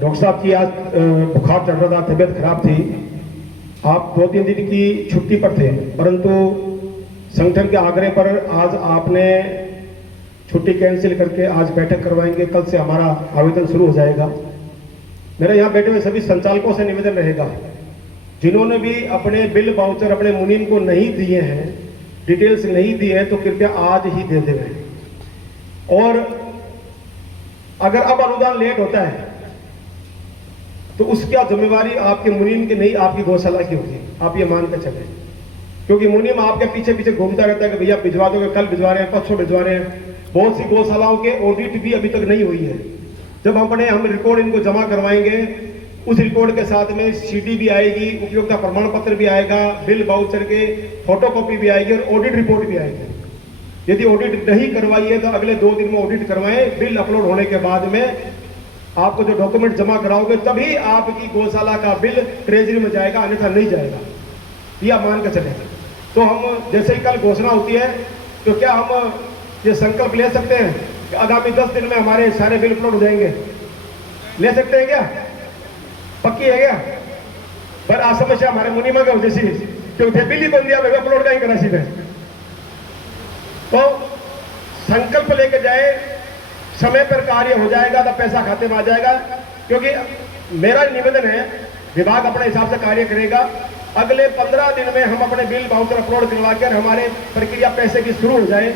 Doctor साहब की आज बुखार चढ़ रहा था, तबीयत खराब थी। आप 2-3 दिन की छुट्टी पर थे, परंतु संगठन के आग्रह पर आज आपने छुट्टी कैंसिल करके आज बैठक करवाएंगे। कल से हमारा आवेदन शुरू हो जाएगा। मेरे यहाँ बैठे हुए सभी संचालकों से निवेदन रहेगा, जिन्होंने भी अपने बिल वाउचर अपने मुनीम को नहीं दिए हैं, डिटेल्स नहीं दी है, तो कृपया आज ही दे दें। और अगर अब अनुदान लेट होता है तो उसका जिम्मेवारी आपके मुनीम की नहीं, आपकी गौशाला की होगी। आप ये मान कर चलें, क्योंकि मुनीम आपके पीछे पीछे घूमता रहता है कि भैया भिजवा दोगे, कल भिजवा रहे हैं, परसों भिजवा रहे हैं। बहुत सी गौशालाओं के ऑडिट भी अभी तक नहीं हुई है। जब हम रिकॉर्ड इनको जमा करवाएंगे, उस रिकॉर्ड के साथ में सीडी भी आएगी, उपयोगिता प्रमाण पत्र भी आएगा, बिल वाउचर के फोटोकॉपी भी आएगी और ऑडिट रिपोर्ट भी आएगी। यदि ऑडिट नहीं करवाई है तो अगले 2 दिन में ऑडिट करवाएं। बिल अपलोड होने के बाद में आपको जो डॉक्यूमेंट जमा कराओगे तभी आपकी गौशाला का बिल ट्रेजरी में जाएगा, अन्यथा नहीं जाएगा। यह आप मान कर चले। तो हम जैसे ही कल घोषणा होती है तो क्या हम ये संकल्प ले सकते हैं कि आगामी 10 दिन में हमारे सारे बिल अपलोड हो जाएंगे? ले सकते हैं क्या? पक्की है क्या? पर आज समस्या हमारे मुनीमा के उद्देश्य क्योंकि बिल ही बन दिया, अपलोड का ही करा सीधे। तो संकल्प लेके जाए, समय पर कार्य हो जाएगा तो पैसा खाते में आ जाएगा। क्योंकि मेरा निवेदन है, विभाग अपने हिसाब से कार्य करेगा। अगले 15 दिन में हम अपने बिल वाउचर अपलोड करवा कर हमारे प्रक्रिया पैसे की शुरू हो जाए।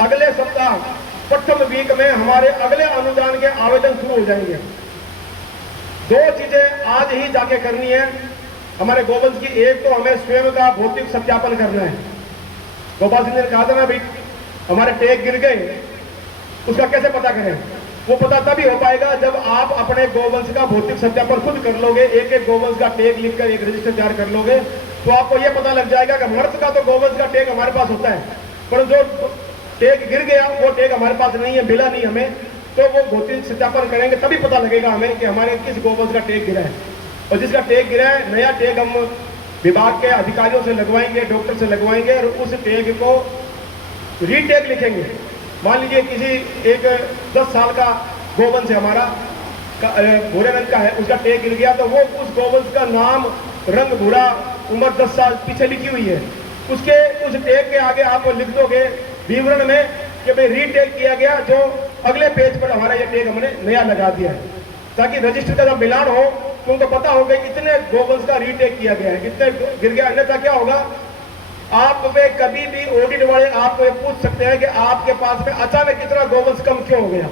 अगले सप्ताह प्रथम वीक में हमारे अगले अनुदान के आवेदन शुरू हो जाएंगे। 2 चीजें आज ही जाके करनी है हमारे गोवंश की। एक तो हमें स्वयं का भौतिक सत्यापन करना है। गोपाल सिंह ने कहा था ना भाई, हमारे टैग गिर गए, उसका कैसे पता करें? वो पता तभी हो पाएगा जब आप अपने गोवंश का भौतिक सत्यापन खुद कर लोगे। एक गोवंश का टैग लिखकर एक रजिस्टर तैयार कर लोगे तो आपको यह पता लग जाएगा कि मर्द का तो गोवंश का टैग हमारे पास होता है, पर जो टैग गिर गया वो टैग हमारे पास नहीं है, मिला नहीं हमें। तो वो भौतिक सत्यापन करेंगे तभी पता लगेगा हमें कि हमारे किस गोवंश का टैग गिरा है। और जिसका टैग गिरा है, नया टैग हम विभाग के अधिकारियों से लगवाएंगे, डॉक्टर से लगवाएंगे और उस टैग को रीटैग लिखेंगे। मान लीजिए किसी एक 10 साल का गोवंश है हमारा, भूरे रंग का है, उसका टैग गिर गया तो वो उस गोवंश का नाम, रंग भूरा, उम्र 10 साल पीछे लिखी हुई है। उसके उस टैग के आगे आप लिख दोगे विवरण में कि भाई रीटैग किया गया, जो अगले पेज पर हमारा ये टैग हमने नया लगा दिया है, ताकि रजिस्टर का जब मिलान हो तो उनको पता होगा कितने गोवंश का रीटैग किया गया है, कितने गिर गया। अन्यथा क्या होगा, आप वे कभी भी ऑडिट वाले आपको ये पूछ सकते हैं कि आपके पास में अचानक कितना गोवंश कम क्यों हो गया।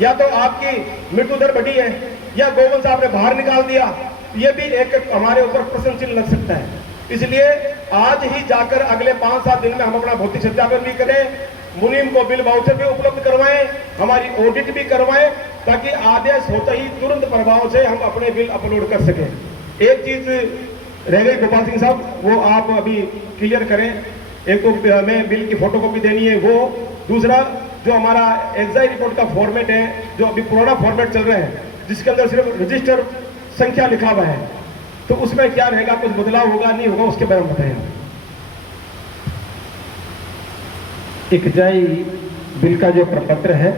या तो आपकी मृत्यु दर बढ़ी है या गोवंश आपने बाहर निकाल दिया। ये भी एक हमारे ऊपर प्रश्न चिन्ह लग सकता है। इसलिए आज ही जाकर अगले 5-7 दिन में हम अपना भौतिक सत्यापन भी करें, मुनीम को बिल वाउचर भी उपलब्ध करवाएं, हमारी ऑडिट भी करवाएं, ताकि आदेश होते ही तुरंत प्रभाव से हम अपने बिल अपलोड कर सकें। एक चीज रह गई गोपाल सिंह साहब, वो आप अभी क्लियर करें। एक तो हमें बिल की फोटोकॉपी देनी है वो, दूसरा जो हमारा एग्जाइट रिपोर्ट का फॉर्मेट है, जो अभी पुराना फॉर्मेट चल रहा है जिसके अंदर सिर्फ रजिस्टर संख्या लिखा हुआ है, तो उसमें क्या रहेगा, कुछ बदलाव होगा नहीं होगा, उसके बारे में बताएं। इकजाई बिल का जो प्रपत्र है